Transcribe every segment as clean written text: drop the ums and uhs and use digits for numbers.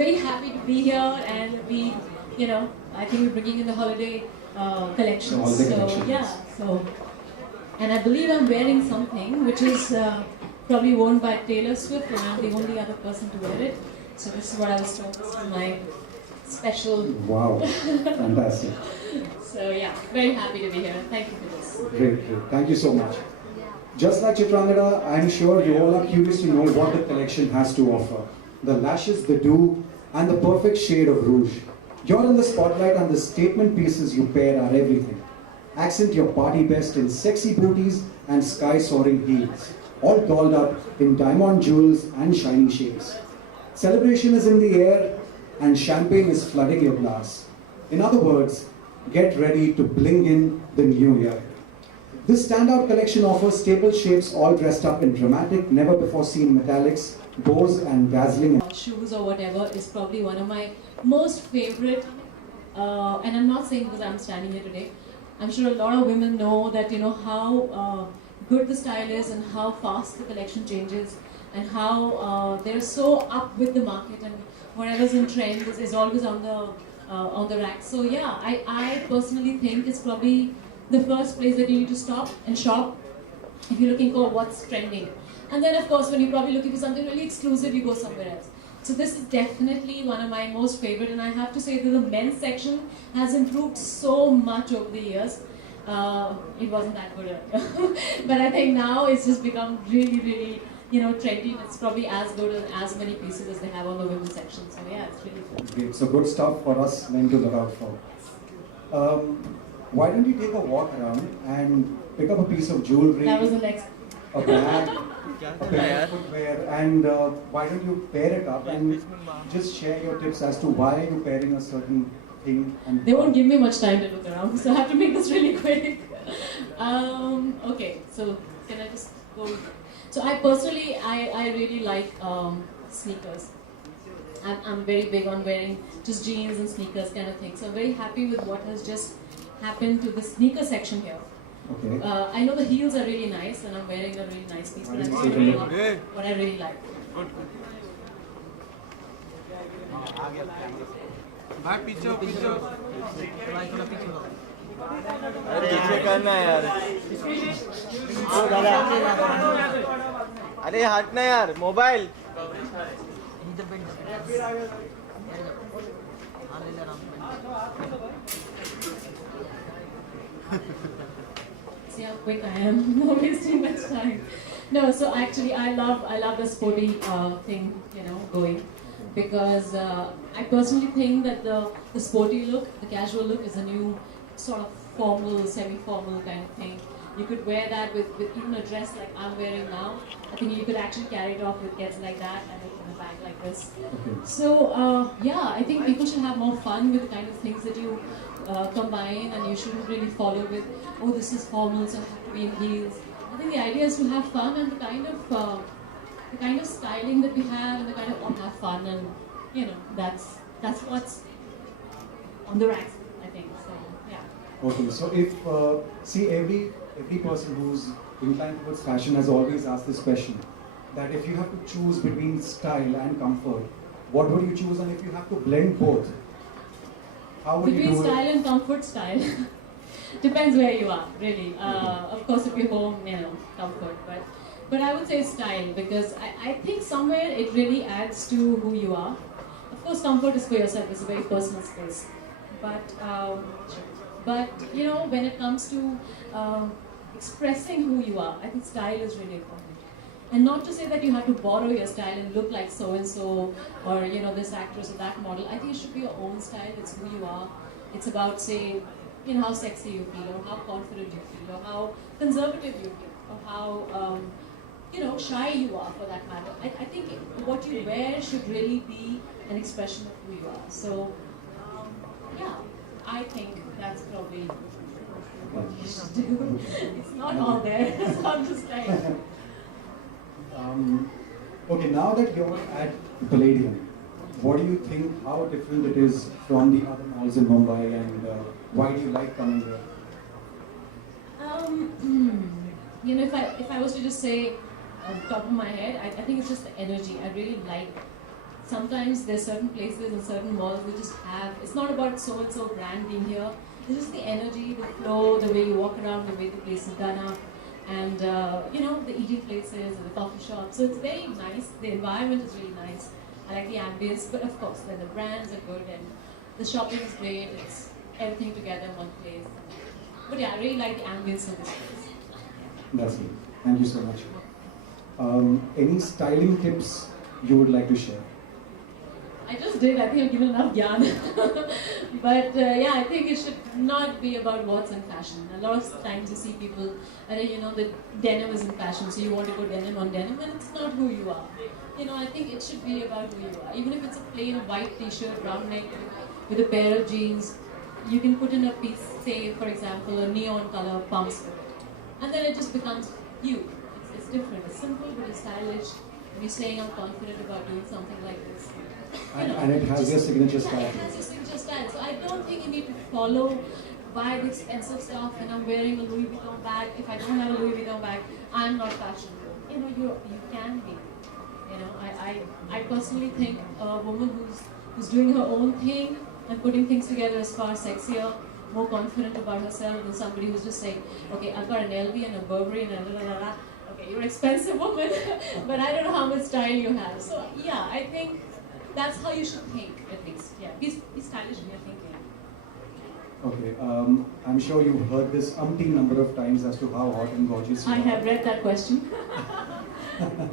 Very happy to be here and I think we're bringing in the holiday The collections. holiday So collection, yeah, yes. and I believe I'm wearing something which is probably worn by Taylor Swift, and I'm the only other person to wear it. So this is what I was told. This is my special. Wow, fantastic. So yeah, very happy to be here. Thank you for this. Great, great. Thank you so much. Just like Chitrangada, I'm sure you all are curious to know what the collection has to offer. The lashes, the dew, and the perfect shade of rouge. You're in the spotlight, and the statement pieces you pair are everything. Accent your party best in sexy booties and sky-soaring heels, all dolled up in diamond jewels and shiny shades. Celebration is in the air, and champagne is flooding your glass. In other words, get ready to bling in the new year. This standout collection offers staple shapes all dressed up in dramatic, never before seen metallics, bows, and dazzling. Shoes or whatever is probably one of my most favorite, and I'm not saying because I'm standing here today. I'm sure a lot of women know that how good the style is and how fast the collection changes and how they're so up with the market, and whatever's in trend is always on the rack. So yeah, I personally think it's probably the first place that you need to stop and shop if you're looking for what's trending. And then of course when you're probably looking for something really exclusive, you go somewhere else. So this is definitely one of my most favorite, and I have to say that the men's section has improved so much over the years. It wasn't that good earlier. But I think now it's just become really, really, trendy, and it's probably as good and as many pieces as they have on the women's section. So yeah, it's really good. Great. So good stuff for us men to look out for. Why don't you take a walk around and pick up a piece of jewelry, That was the next. a bag, a pair of footwear, and why don't you pair it up and just share your tips as to why you're pairing a certain thing. And They won't give me much time to look around, so I have to make this really quick. Okay, so can I just go? So I personally, I really like sneakers. I'm very big on wearing just jeans and sneakers kind of thing. So I'm very happy with what has just happened to the sneaker section here. Okay. I know the heels are really nice, and I'm wearing a really nice piece, but I'm Take just a really look. what I really like. भाई पीछे हो, पीछे हो। भाई थोड़ा पीछे हो। अरे पीछे करना है यार। अरे हटना यार मोबाइल। इधर बैठ जा। हाँ ले ले आराम See how quick I am, not wasting much time. No, so actually I love the sporty thing, going, because I personally think that the sporty look, the casual look is a new sort of formal, semi-formal kind of thing. You could wear that with even a dress like I'm wearing now. I think you could actually carry it off with gets like that and in a bag like this. Okay. So yeah, I think people should have more fun with the kind of things that you combine, and you shouldn't really follow with, oh, this is formal, so I have to be in heels. I think the idea is to have fun, and the kind of styling that we have, and the kind of have fun, and that's what's on the racks, I think. So yeah. Okay. So if see every person who's inclined towards fashion has always asked this question, that if you have to choose between style and comfort, what would you choose? And if you have to blend both, how would Between you do style it? and comfort, style. Depends where you are, really. Of course, if you're home, comfort. But I would say style, because I think somewhere it really adds to who you are. Of course, comfort is for yourself. It's a very personal space. But when it comes to expressing who you are, I think style is really important. And not to say that you have to borrow your style and look like so and so, or this actress or that model. I think it should be your own style. It's who you are. It's about, say, how sexy you feel, or how confident you feel, or how conservative you feel, or how shy you are, for that matter. I think what you wear should really be an expression of who you are. So yeah, I think that's probably what you should do. It's not all there, so I'm just like. Okay, now that you're at Palladium, what do you think, how different it is from the other malls in Mumbai, and why do you like coming here? If I was to just say on top of my head, I think it's just the energy. I really like sometimes there's certain places and certain malls we just have, it's not about so and so brand being here, it's just the energy, the flow, the way you walk around, the way the place is done up, and you know, the eating places and the coffee shops. So it's very nice, the environment is really nice. I like the ambience, but of course, when the brands are good and the shopping is great, it's everything together in one place. But yeah, I really like the ambience of this place. That's it. Thank you so much. Any styling tips you would like to share? I just did. I think I've given enough yarn. But yeah, I think it should not be about what's in fashion. A lot of times you see people, you know, the denim is in fashion, so you want to go denim on denim, and it's not who you are. You know, I think it should be about who you are. Even if it's a plain white t-shirt, round neck, with a pair of jeans, you can put in a piece, say, for example, a neon color pumps with it. And then it just becomes you. It's different. It's simple, but it's stylish. And you're saying, I'm confident about doing something like this. And it has your signature style. Yeah, it has your signature style. So I don't think you need to follow, buy the expensive stuff, and I'm wearing a Louis Vuitton bag. If I don't have a Louis Vuitton bag, I'm not fashionable. You know, you can be. You know, I personally think a woman who's doing her own thing and putting things together is far sexier, more confident about herself than somebody who's just saying, okay, I've got an LV and a Burberry and a la la la. Okay, you're an expensive woman, but I don't know how much style you have. So yeah, I think that's how you should think, at least. Yeah, be stylish in your thinking. Okay, I'm sure you've heard this umpteen number of times as to how hot and gorgeous you I are. have read that question.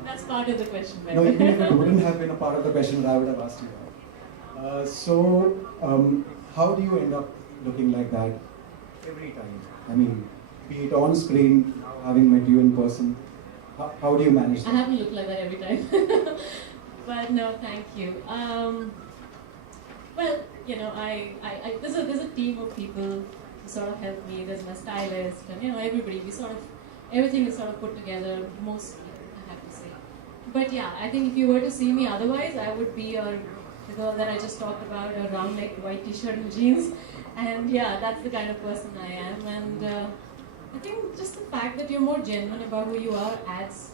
That's part of the question. Right? No, even if it wouldn't have been a part of the question, I would have asked you that. How do you end up looking like that every time? I mean, be it on screen, having met you in person, how do you manage I that? haven't looked like that every time. But no, thank you. Well, you know, there's a team of people who sort of help me. There's my stylist, and you know, everybody. Everything is sort of put together, mostly, I have to say. But yeah, I think if you were to see me otherwise, I would be the girl that I just talked about, a round neck, white t-shirt and jeans. And yeah, that's the kind of person I am. And I think just the fact that you're more genuine about who you are adds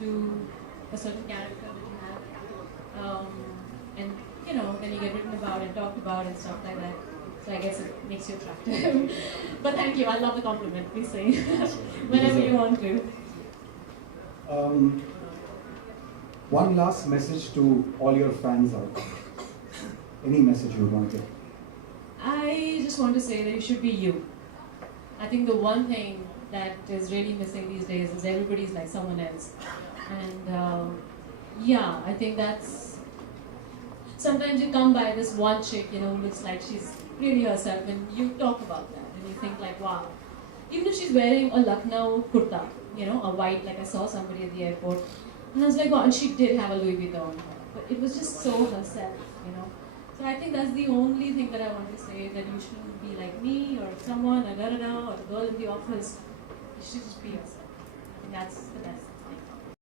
to a certain character that you have. And you know, then you get written about and talked about and stuff like that. So I guess it makes you attractive. But thank you, I love the compliment. Please say whenever you want to. One last message to all your fans out there. Any message you would want to give? I just want to say that you should be you. I think the one thing that is really missing these days is everybody's like someone else. And yeah, I think that's... Sometimes you come by this one chick, you know, who looks like she's really herself, and you talk about that, and you think like, wow. Even if she's wearing a Lucknow kurta, you know, a white, like I saw somebody at the airport, and I was like, wow, and she did have a Louis Vuitton on her, but it was just so herself, you know. So I think that's the only thing that I want to say, that you shouldn't be like me, or someone, or da-da-da, or the girl in the office. You should just be yourself. I think that's the best.